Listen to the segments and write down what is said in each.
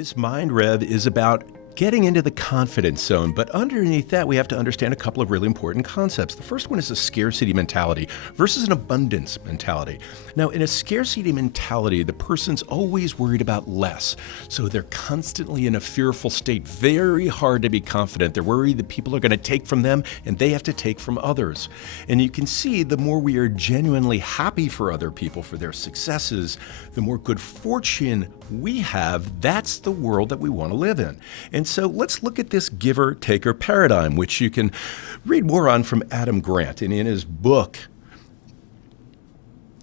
This mind rev is about getting into the confidence zone, but underneath that, we have to understand a couple of really important concepts. The first one is a scarcity mentality versus an abundance mentality. Now, in a scarcity mentality, the person's always worried about less, so they're constantly in a fearful state, very hard to be confident. They're worried that people are going to take from them and they have to take from others. And you can see the more we are genuinely happy for other people, for their successes, the more good fortune we have. That's the world that we want to live in. And so let's look at this giver-taker paradigm, which you can read more on from Adam Grant. And in his book,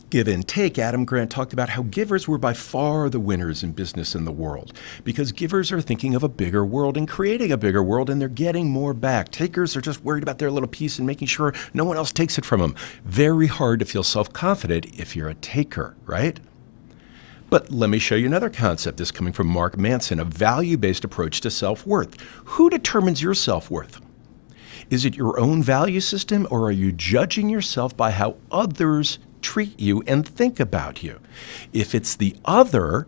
Give and Take, Adam Grant talked about how givers were by far the winners in business in the world, because givers are thinking of a bigger world and creating a bigger world, and they're getting more back. Takers are just worried about their little piece and making sure no one else takes it from them. Very hard to feel self-confident if you're a taker, right? But let me show you another concept. This coming from Mark Manson, a value-based approach to self-worth. Who determines your self-worth? Is it your own value system, or are you judging yourself by how others treat you and think about you? If it's the other,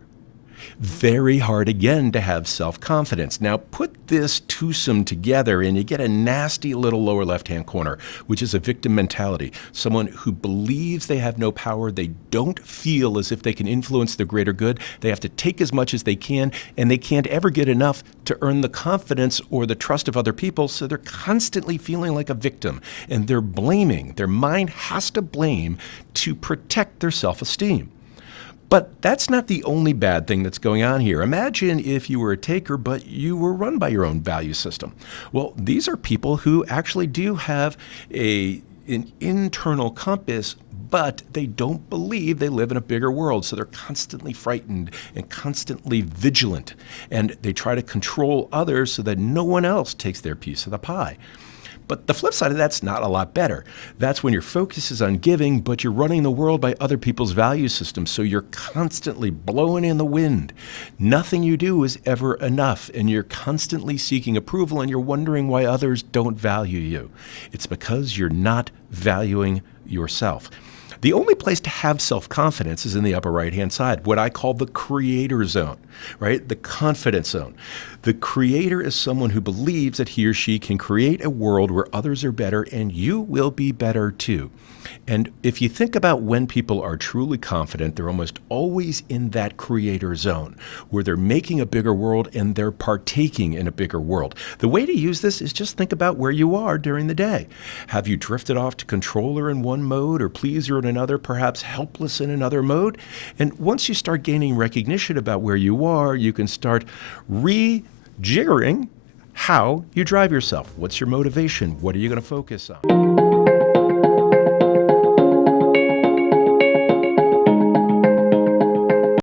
very hard again to have self-confidence. Now put this twosome together and you get a nasty little lower left-hand corner, which is a victim mentality. Someone who believes they have no power, they don't feel as if they can influence the greater good, they have to take as much as they can, and they can't ever get enough to earn the confidence or the trust of other people, so they're constantly feeling like a victim, and they're blaming. Their mind has to blame to protect their self-esteem. But that's not the only bad thing that's going on here. Imagine if you were a taker, but you were run by your own value system. Well, these are people who actually do have an internal compass, but they don't believe they live in a bigger world. So they're constantly frightened and constantly vigilant. And they try to control others so that no one else takes their piece of the pie. But the flip side of that's not a lot better. That's when your focus is on giving, but you're running the world by other people's value systems, so you're constantly blowing in the wind. Nothing you do is ever enough, and you're constantly seeking approval, and you're wondering why others don't value you. It's because you're not valuing yourself. The only place to have self-confidence is in the upper right-hand side, what I call the creator zone, right? The confidence zone. The creator is someone who believes that he or she can create a world where others are better and you will be better too. And if you think about when people are truly confident, they're almost always in that creator zone where they're making a bigger world and they're partaking in a bigger world. The way to use this is just think about where you are during the day. Have you drifted off to controller in one mode or pleaser in another, perhaps helpless in another mode? And once you start gaining recognition about where you are, you can start rejiggering how you drive yourself. What's your motivation? What are you going to focus on?